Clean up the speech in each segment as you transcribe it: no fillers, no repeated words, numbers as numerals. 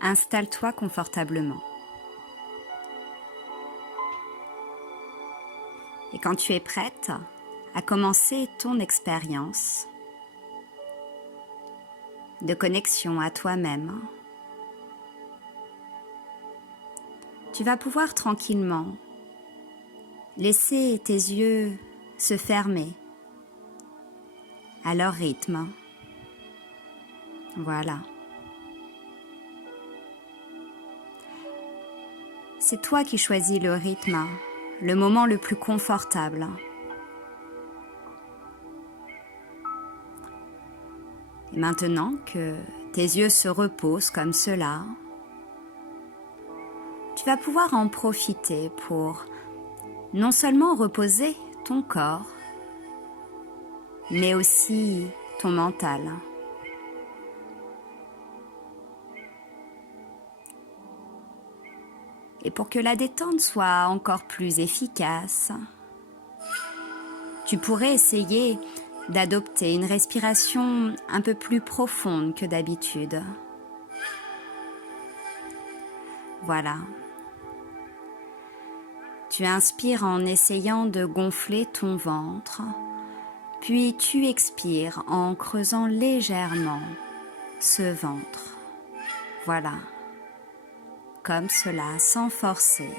Installe-toi confortablement. Et quand tu es prête à commencer ton expérience de connexion à toi-même, tu vas pouvoir tranquillement laisser tes yeux se fermer à leur rythme. Voilà. C'est toi qui choisis le rythme, le moment le plus confortable. Et maintenant que tes yeux se reposent comme cela, tu vas pouvoir en profiter pour non seulement reposer ton corps, mais aussi ton mental. Et pour que la détente soit encore plus efficace, tu pourrais essayer d'adopter une respiration un peu plus profonde que d'habitude. Voilà. Tu inspires en essayant de gonfler ton ventre, puis tu expires en creusant légèrement ce ventre. Voilà. Comme cela, sans forcer.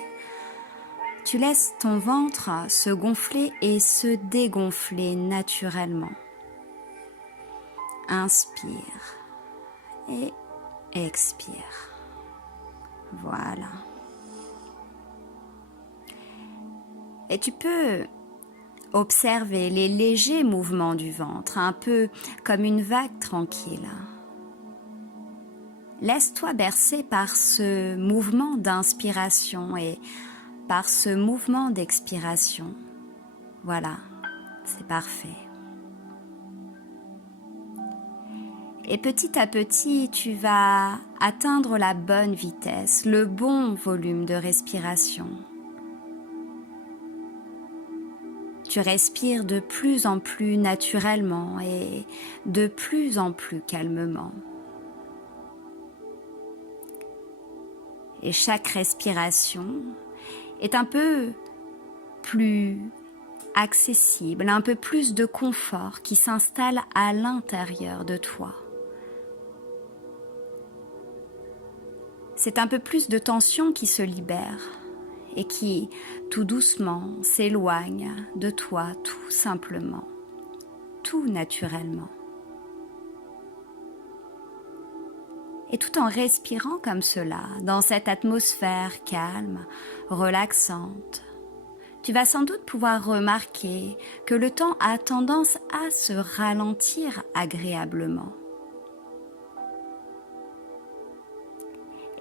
Tu laisses ton ventre se gonfler et se dégonfler naturellement. Inspire et expire. Voilà. Et tu peux observer les légers mouvements du ventre, un peu comme une vague tranquille. Laisse-toi bercer par ce mouvement d'inspiration et par ce mouvement d'expiration. Voilà, c'est parfait. Et petit à petit, tu vas atteindre la bonne vitesse, le bon volume de respiration. Tu respires de plus en plus naturellement et de plus en plus calmement. Et chaque respiration est un peu plus accessible, un peu plus de confort qui s'installe à l'intérieur de toi. C'est un peu plus de tension qui se libère et qui, tout doucement, s'éloigne de toi tout simplement, tout naturellement. Et tout en respirant comme cela, dans cette atmosphère calme, relaxante, tu vas sans doute pouvoir remarquer que le temps a tendance à se ralentir agréablement.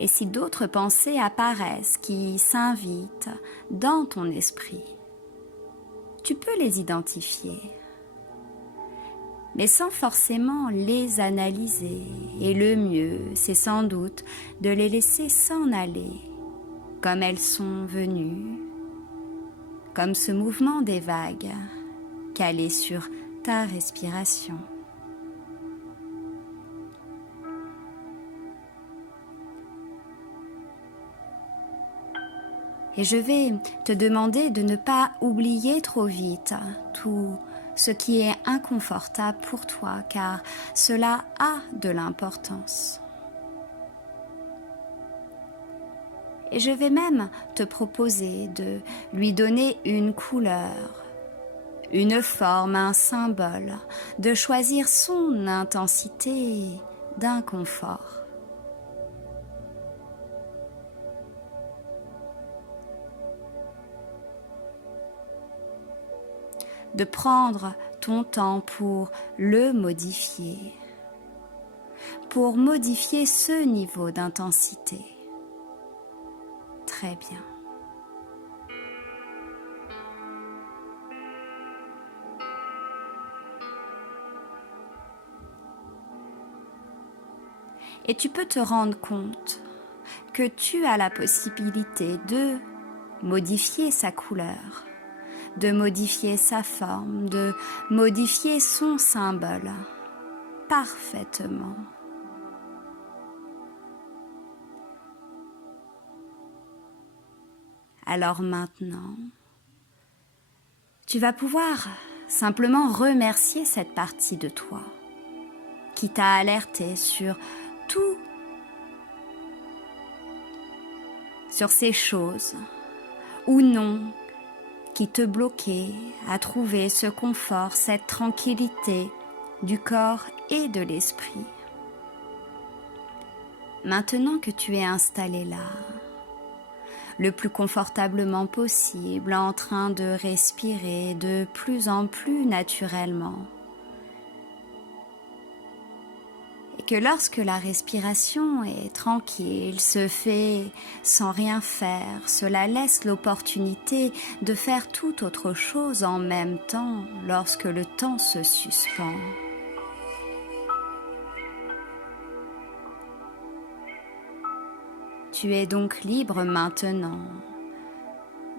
Et si d'autres pensées apparaissent qui s'invitent dans ton esprit, tu peux les identifier, mais sans forcément les analyser. Et le mieux, c'est sans doute de les laisser s'en aller, comme elles sont venues, comme ce mouvement des vagues, calé sur ta respiration. Et je vais te demander de ne pas oublier trop vite tout ce qui est inconfortable pour toi, car cela a de l'importance. Et je vais même te proposer de lui donner une couleur, une forme, un symbole, de choisir son intensité d'inconfort. De prendre ton temps pour le modifier, pour modifier ce niveau d'intensité. Très bien. Et tu peux te rendre compte que tu as la possibilité de modifier sa couleur, de modifier sa forme, de modifier son symbole parfaitement. Alors maintenant, tu vas pouvoir simplement remercier cette partie de toi qui t'a alerté sur tout, sur ces choses ou non qui te bloquaient à trouver ce confort, cette tranquillité du corps et de l'esprit. Maintenant que tu es installé là, le plus confortablement possible, en train de respirer de plus en plus naturellement, et que lorsque la respiration est tranquille, se fait sans rien faire, cela laisse l'opportunité de faire tout autre chose en même temps lorsque le temps se suspend. Tu es donc libre maintenant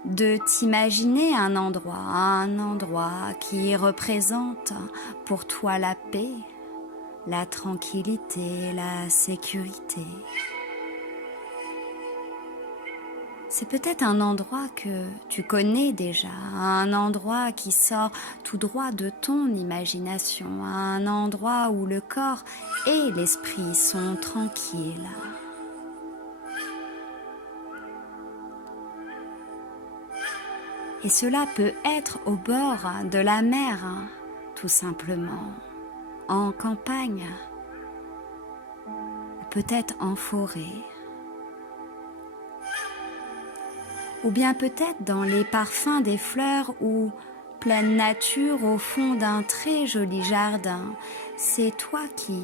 de t'imaginer un endroit qui représente pour toi la paix, la tranquillité, la sécurité. C'est peut-être un endroit que tu connais déjà, un endroit qui sort tout droit de ton imagination, un endroit où le corps et l'esprit sont tranquilles. Et cela peut être au bord de la mer, tout simplement, en campagne, peut-être en forêt, ou bien peut-être dans les parfums des fleurs ou pleine nature au fond d'un très joli jardin. C'est toi qui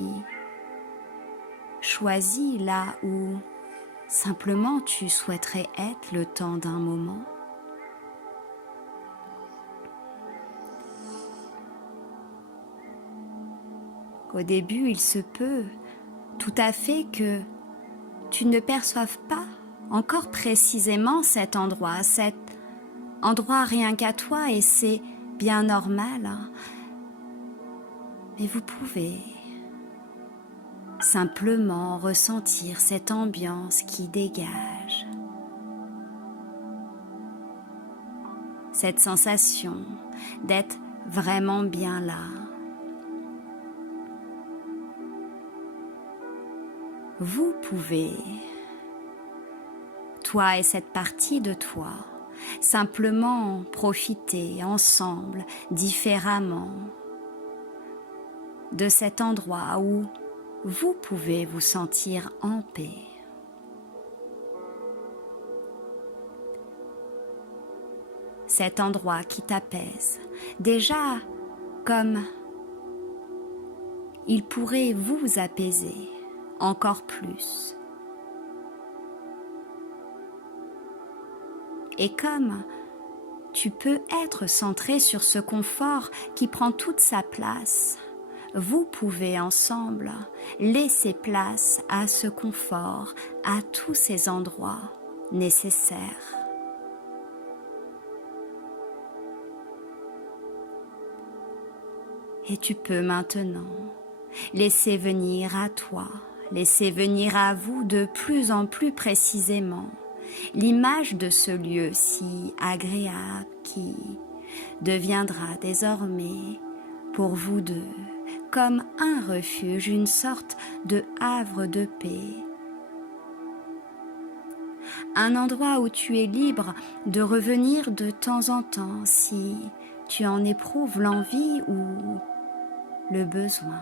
choisis là où simplement tu souhaiterais être le temps d'un moment. Au début, il se peut tout à fait que tu ne perçoives pas encore précisément cet endroit rien qu'à toi, et c'est bien normal. Mais vous pouvez simplement ressentir cette ambiance qui dégage, cette sensation d'être vraiment bien là. Vous pouvez, toi et cette partie de toi, simplement profiter ensemble, différemment, de cet endroit où vous pouvez vous sentir en paix. Cet endroit qui t'apaise, déjà comme il pourrait vous apaiser encore plus. Et comme tu peux être centré sur ce confort qui prend toute sa place, vous pouvez ensemble laisser place à ce confort, à tous ces endroits nécessaires. Et tu peux maintenant laisser venir à toi, laisser venir à vous de plus en plus précisément l'image de ce lieu si agréable qui deviendra désormais pour vous deux comme un refuge, une sorte de havre de paix. Un endroit où tu es libre de revenir de temps en temps si tu en éprouves l'envie ou le besoin.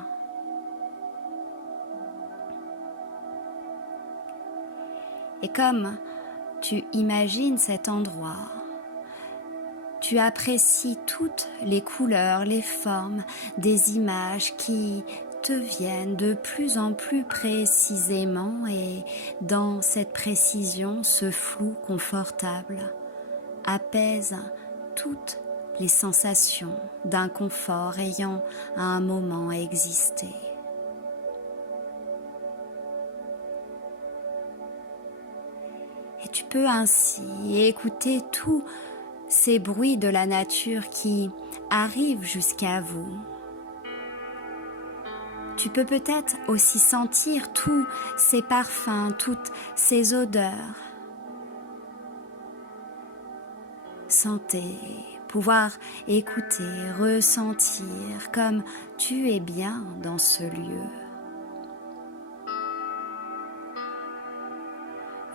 Et comme tu imagines cet endroit, tu apprécies toutes les couleurs, les formes des images qui te viennent de plus en plus précisément, et dans cette précision, ce flou confortable apaise toutes les sensations d'inconfort ayant à un moment existé. Et tu peux ainsi écouter tous ces bruits de la nature qui arrivent jusqu'à vous. Tu peux peut-être aussi sentir tous ces parfums, toutes ces odeurs santé, pouvoir écouter, ressentir comme tu es bien dans ce lieu.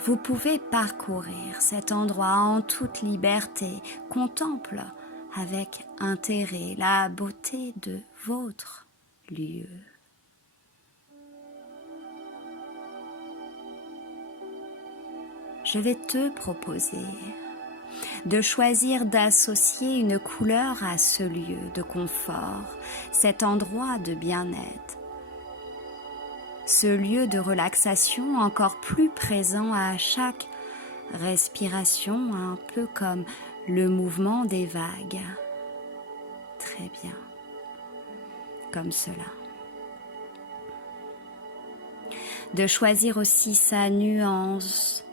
Vous pouvez parcourir cet endroit en toute liberté, contemple avec intérêt la beauté de votre lieu. Je vais te proposer de choisir d'associer une couleur à ce lieu de confort, cet endroit de bien-être, ce lieu de relaxation encore plus présent à chaque respiration, un peu comme le mouvement des vagues. Très bien, comme cela. De choisir aussi sa nuance,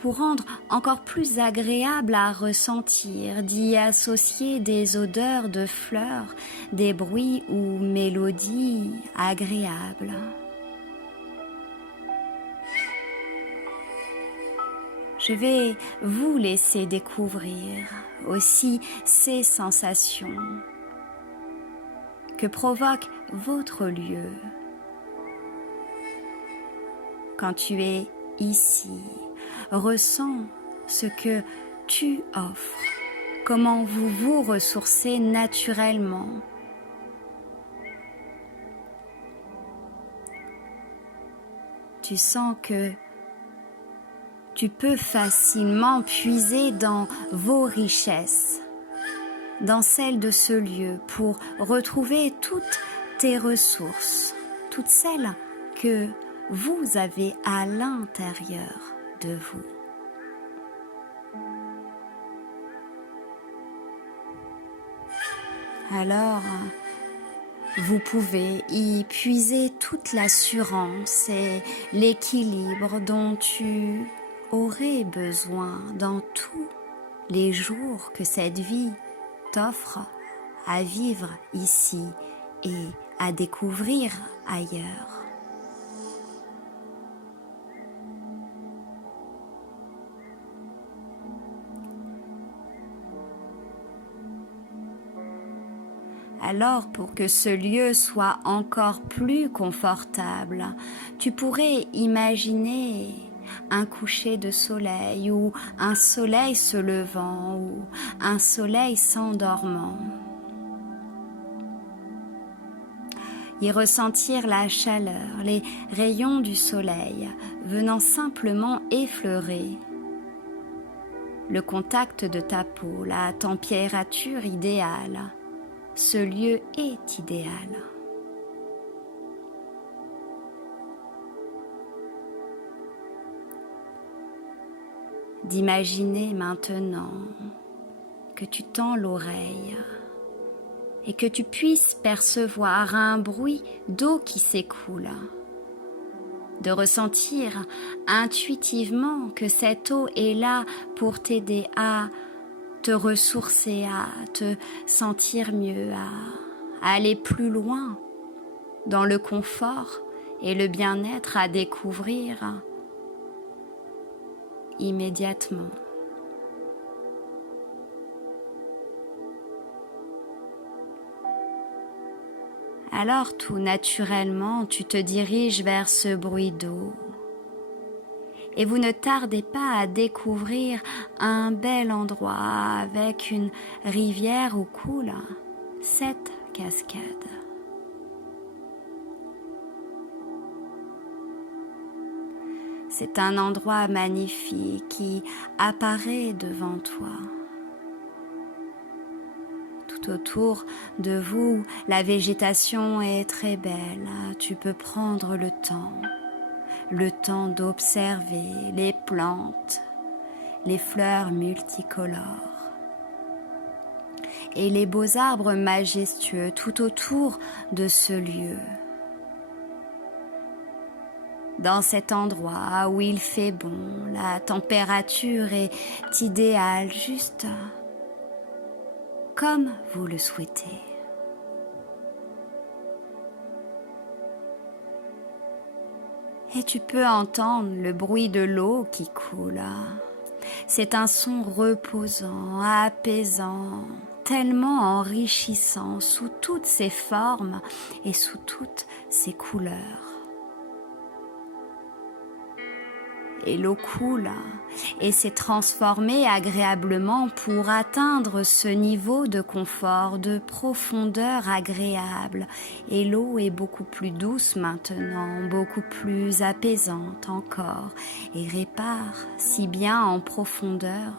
pour rendre encore plus agréable à ressentir, d'y associer des odeurs de fleurs, des bruits ou mélodies agréables. Je vais vous laisser découvrir aussi ces sensations que provoque votre lieu. Quand tu es ici, ressens ce que tu offres, comment vous vous ressourcez naturellement. Tu sens que tu peux facilement puiser dans vos richesses, dans celles de ce lieu, pour retrouver toutes tes ressources, toutes celles que vous avez à l'intérieur de vous. Alors, vous pouvez y puiser toute l'assurance et l'équilibre dont tu aurais besoin dans tous les jours que cette vie t'offre à vivre ici et à découvrir ailleurs. Alors, pour que ce lieu soit encore plus confortable, tu pourrais imaginer un coucher de soleil ou un soleil se levant ou un soleil s'endormant. Y ressentir la chaleur, les rayons du soleil venant simplement effleurer le contact de ta peau, la température idéale. Ce lieu est idéal. D'imaginer maintenant que tu tends l'oreille et que tu puisses percevoir un bruit d'eau qui s'écoule. De ressentir intuitivement que cette eau est là pour t'aider à te ressourcer, à te sentir mieux, à aller plus loin dans le confort et le bien-être à découvrir immédiatement. Alors tout naturellement, tu te diriges vers ce bruit d'eau. Et vous ne tardez pas à découvrir un bel endroit avec une rivière où coule cette cascade. C'est un endroit magnifique qui apparaît devant toi. Tout autour de vous, la végétation est très belle. Tu peux prendre le temps d'observer les plantes, les fleurs multicolores et les beaux arbres majestueux tout autour de ce lieu. Dans cet endroit où il fait bon, la température est idéale, juste comme vous le souhaitez. Et tu peux entendre le bruit de l'eau qui coule. C'est un son reposant, apaisant, tellement enrichissant sous toutes ses formes et sous toutes ses couleurs. Et l'eau coule et s'est transformée agréablement pour atteindre ce niveau de confort, de profondeur agréable. Et l'eau est beaucoup plus douce maintenant, beaucoup plus apaisante encore, et répare si bien en profondeur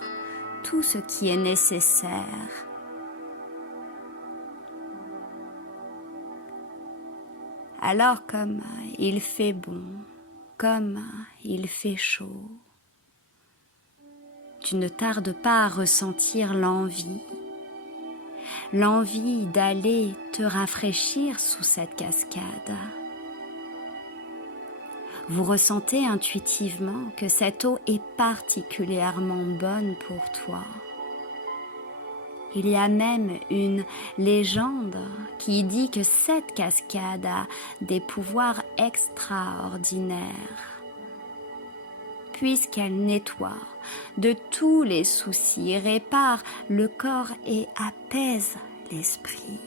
tout ce qui est nécessaire. Alors comme il fait bon, comme il fait chaud, tu ne tardes pas à ressentir l'envie d'aller te rafraîchir sous cette cascade. Vous ressentez intuitivement que cette eau est particulièrement bonne pour toi. Il y a même une légende qui dit que cette cascade a des pouvoirs extraordinaires, puisqu'elle nettoie de tous les soucis, répare le corps et apaise l'esprit.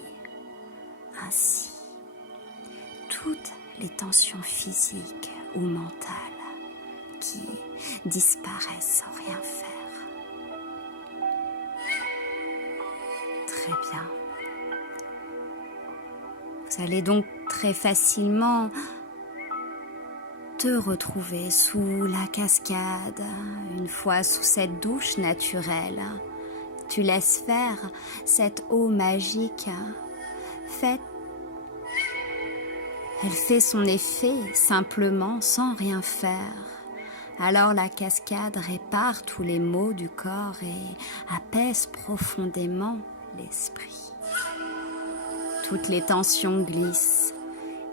Ainsi, toutes les tensions physiques ou mentales qui disparaissent sans rien faire. Très bien. Vous allez donc très facilement te retrouver sous la cascade, une fois sous cette douche naturelle. Tu laisses faire cette eau magique. Elle fait son effet simplement sans rien faire. Alors la cascade répare tous les maux du corps et apaise profondément l'esprit. Toutes les tensions glissent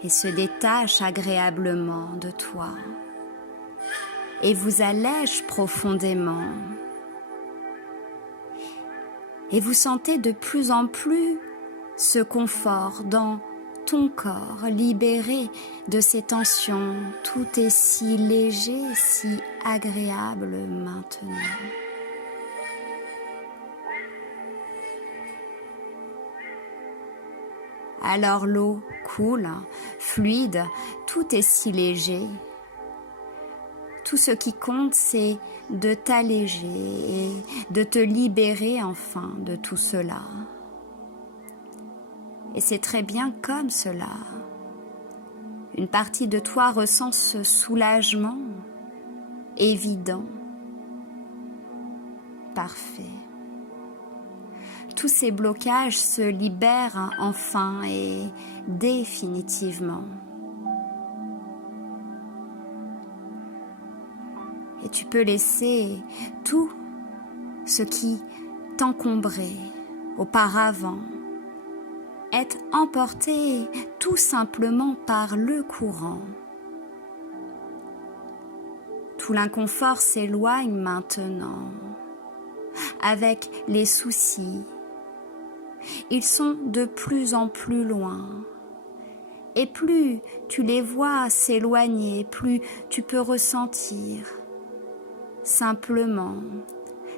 et se détachent agréablement de toi et vous allègent profondément. Et vous sentez de plus en plus ce confort dans ton corps, libéré de ces tensions. Tout est si léger, si agréable maintenant. Alors l'eau coule, fluide, tout est si léger. Tout ce qui compte, c'est de t'alléger et de te libérer enfin de tout cela. Et c'est très bien comme cela. Une partie de toi ressent ce soulagement évident, parfait. Tous ces blocages se libèrent enfin et définitivement. Et tu peux laisser tout ce qui t'encombrait auparavant être emporté tout simplement par le courant. Tout l'inconfort s'éloigne maintenant avec les soucis. Ils sont de plus en plus loin. Et plus tu les vois s'éloigner, plus tu peux ressentir simplement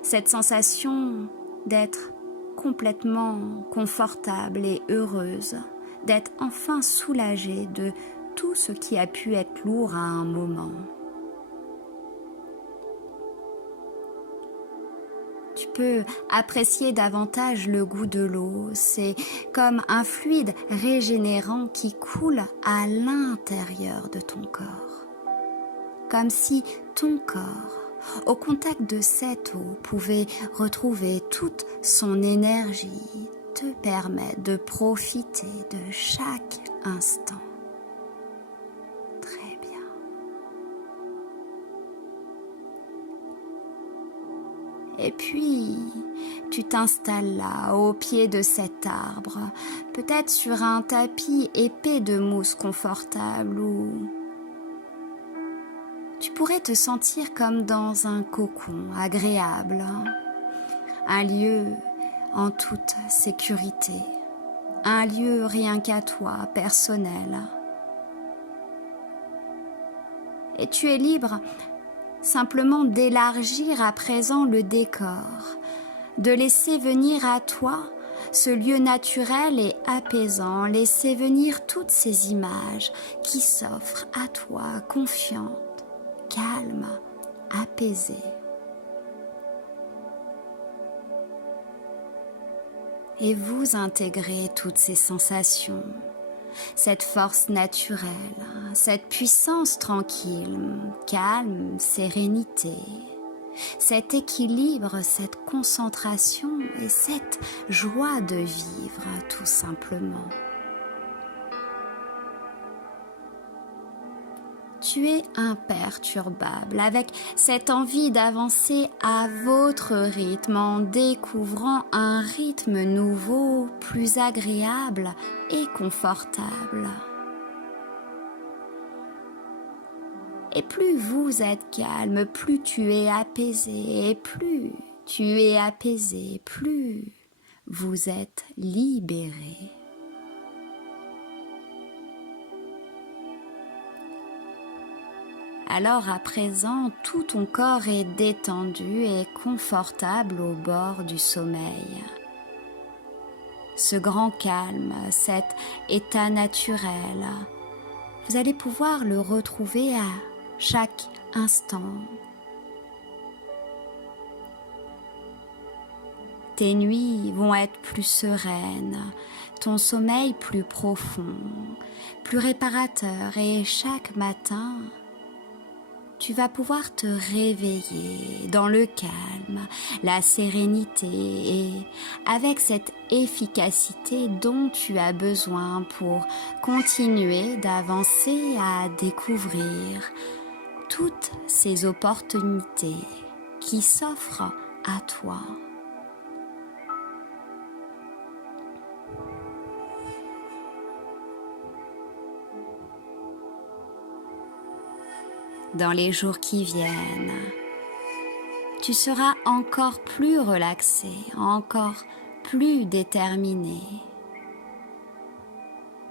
cette sensation d'être complètement confortable et heureuse, d'être enfin soulagée de tout ce qui a pu être lourd à un moment. Tu peux apprécier davantage le goût de l'eau. C'est comme un fluide régénérant qui coule à l'intérieur de ton corps. Comme si ton corps, au contact de cette eau, pouvait retrouver toute son énergie, te permettre de profiter de chaque instant. Très bien. Et puis, tu t'installes là, au pied de cet arbre, peut-être sur un tapis épais de mousse confortable ou tu pourrais te sentir comme dans un cocon agréable, un lieu en toute sécurité, un lieu rien qu'à toi, personnel. Et tu es libre simplement d'élargir à présent le décor, de laisser venir à toi ce lieu naturel et apaisant, laisser venir toutes ces images qui s'offrent à toi, confiante, calme, apaisée. Et vous intégrez toutes ces sensations, cette force naturelle, cette puissance tranquille, calme, sérénité, cet équilibre, cette concentration et cette joie de vivre tout simplement. Tu es imperturbable avec cette envie d'avancer à votre rythme en découvrant un rythme nouveau, plus agréable et confortable. Et plus vous êtes calme, plus tu es apaisé, et plus tu es apaisé, plus vous êtes libéré. Alors à présent, tout ton corps est détendu et confortable au bord du sommeil. Ce grand calme, cet état naturel, vous allez pouvoir le retrouver à chaque instant. Tes nuits vont être plus sereines, ton sommeil plus profond, plus réparateur et chaque matin, tu vas pouvoir te réveiller dans le calme, la sérénité et avec cette efficacité dont tu as besoin pour continuer d'avancer à découvrir toutes ces opportunités qui s'offrent à toi. Dans les jours qui viennent, tu seras encore plus relaxé, encore plus déterminé,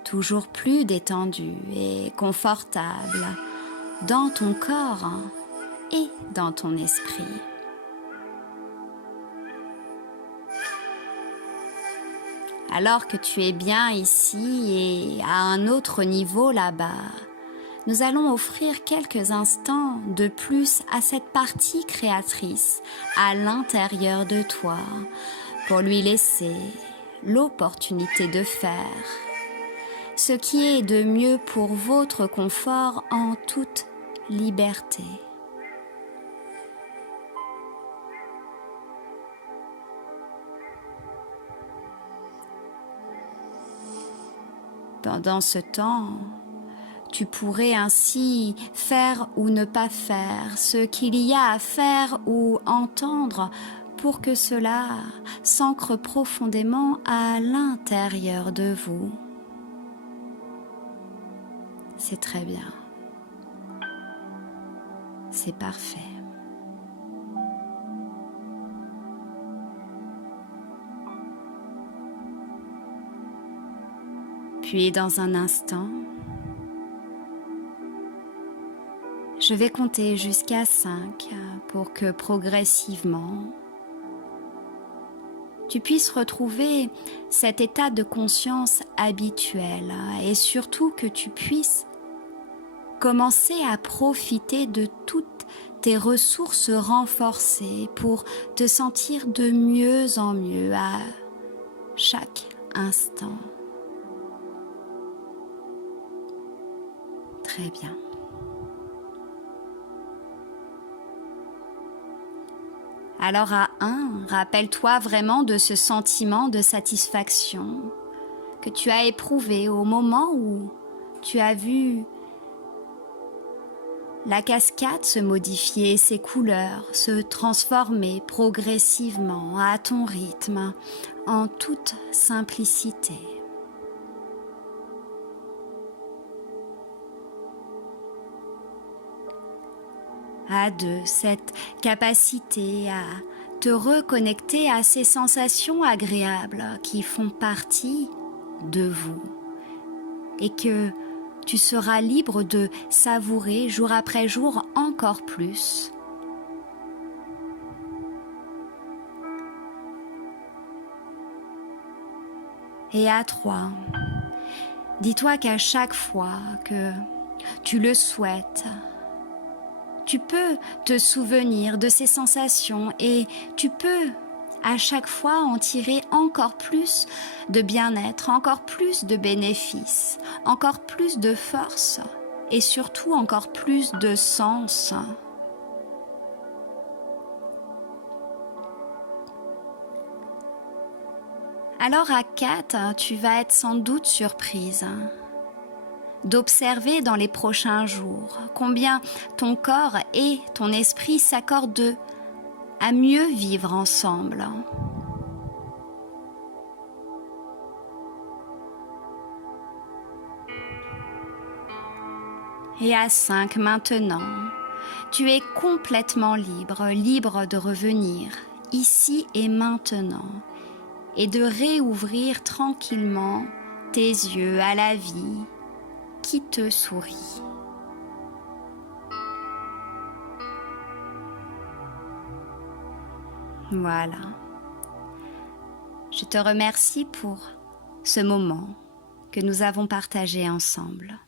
toujours plus détendu et confortable dans ton corps et dans ton esprit. Alors que tu es bien ici et à un autre niveau là-bas, nous allons offrir quelques instants de plus à cette partie créatrice à l'intérieur de toi pour lui laisser l'opportunité de faire ce qui est de mieux pour votre confort en toute liberté. Pendant ce temps, tu pourrais ainsi faire ou ne pas faire ce qu'il y a à faire ou entendre pour que cela s'ancre profondément à l'intérieur de vous. C'est très bien. C'est parfait. Puis dans un instant, je vais compter jusqu'à 5 pour que progressivement, tu puisses retrouver cet état de conscience habituel et surtout que tu puisses commencer à profiter de toutes tes ressources renforcées pour te sentir de mieux en mieux à chaque instant. Très bien. Alors à 1, rappelle-toi vraiment de ce sentiment de satisfaction que tu as éprouvé au moment où tu as vu la cascade se modifier, ses couleurs se transformer progressivement à ton rythme, en toute simplicité. À 2, cette capacité à te reconnecter à ces sensations agréables qui font partie de vous et que tu seras libre de savourer jour après jour encore plus Et à 3, dis-toi qu'à chaque fois que tu le souhaites, tu peux te souvenir de ces sensations et tu peux à chaque fois en tirer encore plus de bien-être, encore plus de bénéfices, encore plus de force et surtout encore plus de sens. Alors à 4, tu vas être sans doute surprise d'observer dans les prochains jours combien ton corps et ton esprit s'accordent à mieux vivre ensemble. Et à 5 maintenant, tu es complètement libre, libre de revenir ici et maintenant et de réouvrir tranquillement tes yeux à la vie qui te sourit. Voilà. Je te remercie pour ce moment que nous avons partagé ensemble.